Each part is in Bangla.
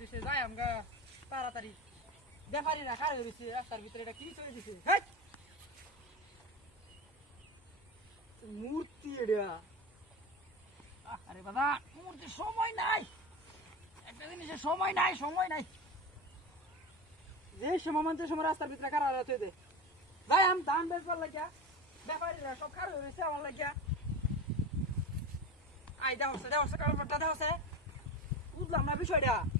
আমগা, তাড়াতাড়ি। ব্যাপারী রাখা রয়েছে রাস্তার ভিতরে এটা কি করে দিছে! মূর্তি এটা। আরে বাবা, মূর্তি সময় নাই। একটা জিনিসের সময় নাই সময় নাই। যে সময় মন সময় রাস্তার ভিতরে কারা রাখতে দে ভাই আম, ধান বেচবার লাগিয়া। ব্যাপারীরা সব খারাপ হয়েছে আমার লাগিয়া। আই, দেওয়া দেওয়া কারণটা দেওয়া বুঝলাম না বিষয়টা।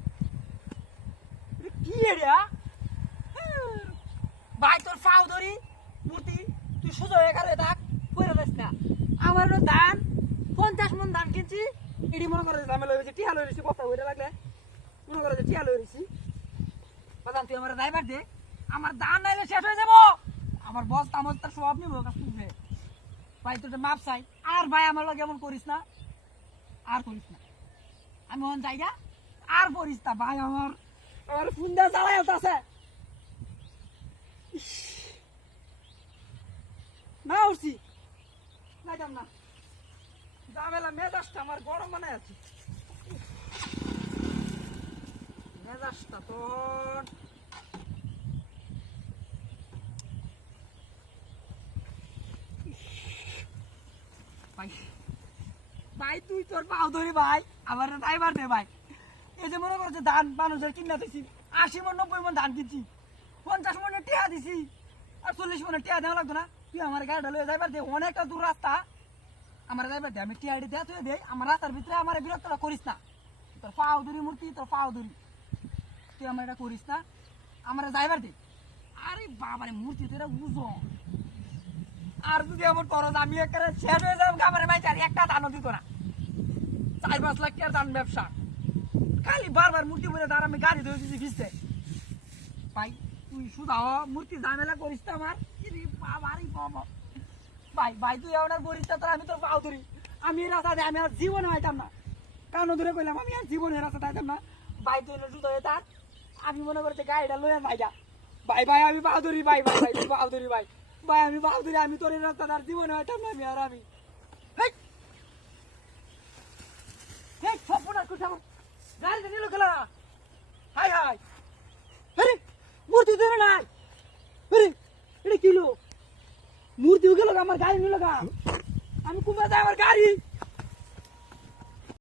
কি এটা ভাই, তোর পাও ধরি। মূর্তি, তুই সোজা হয়ে গেলে থাক পড়ে যাস না। আমার ধান, পঞ্চাশ মন ধান কিনছি। এটি মনে করে ঝামেলা হয়েছে টিয়া লইছি বস্তা হইতে লাগলে। মনে করে টিয়া লইছি বাদাম তুই আমার ড্রাইভার দে। আমার ধান নাইলে শেষ হয়ে যাব। আমার বস্তা মস্তা সব নিবো, কাজ তুলবে ভাই, তোর মাপ চাই। আর ভাই, আমার লগে এমন করিস না। আর করিস না। আমি অন যাই আর করিস না, ভাই, আমার আমার ফোন দিয়ে জ্বালাই আছে না উঠছি। যাইতাম না। ঝামেলা, মেজাজটা আমার গরম বানায় আছে। মেজাজটা তোর ভাই ভাই, তুই তোর পাও ধরি ভাই, আমার ড্রাইভার দে ভাই। এই যে মনে করো যে ধান মানুষের কিনা দিছি, আশি মন, নব্বই মন ধান কিনছি পঞ্চাশ মনের টিয়া দিছি, আর চল্লিশ মনের টিয়া দেওয়া লাগতো না। তুই আমার গাড়িটা লয়ে যাইবার দে, অনেকটা দূর রাস্তা। আমার যাইবার দে, আমি টিয়া দেয়া তুই দে আমার রাস্তার ভিতরে আমার বিরক্তটা করিস না। তোর পাও ধরি মূর্তি তোর পাও ধরি তুই আমার এটা করিস না, আমার যাইবার দে। আরে বাবারে মূর্তি তো এটা বুঝো আর যদি করো যে আমি একটা শেষ হয়ে যাব আমার ভাই চার একটা দানও দিত না। চার পাঁচ লাখ টাকার দান ব্যবসা। খালি বারবার মূর্তি বলে তার আমি গাড়ি ধরে দিচ্ছি ভিজতে ভাই তুই শুধু মূর্তি ঝামেলা করিস তো আমার। বাবারই বাবা ভাই ভাই তুই আমার বলিস তো আমি তোর পাও ধরি। আমি এই রাস্তাতে আমি আর জীবনে হইতাম না। কারণ ধরে কইলাম আমি আর জীবনে এই রাস্তাতে হইতাম না। ভাই তুই শুধু হয়ে থাক আমি মনে করছি গাড়িটা লয়ে ভাই যা ভাই ভাই আমি বাহাদুরি ভাই ভাই ভাই তুই বাহাদুরি ভাই। ভাই আমি বাহাদুরি আমি তোর এই রাস্তাতে আর জীবনে হইতাম না আমি আর আমি। হেই! হেই, সর্বনাশ করছে আমার। গাড়িটা নিল গেল। Hi hi. আরে, মূর্তি ধরে নাই। আরে, এটা কিলো মূর্তি গেল আমার গাড়ি নিল গা। আমি কুমার আমার গাড়ি?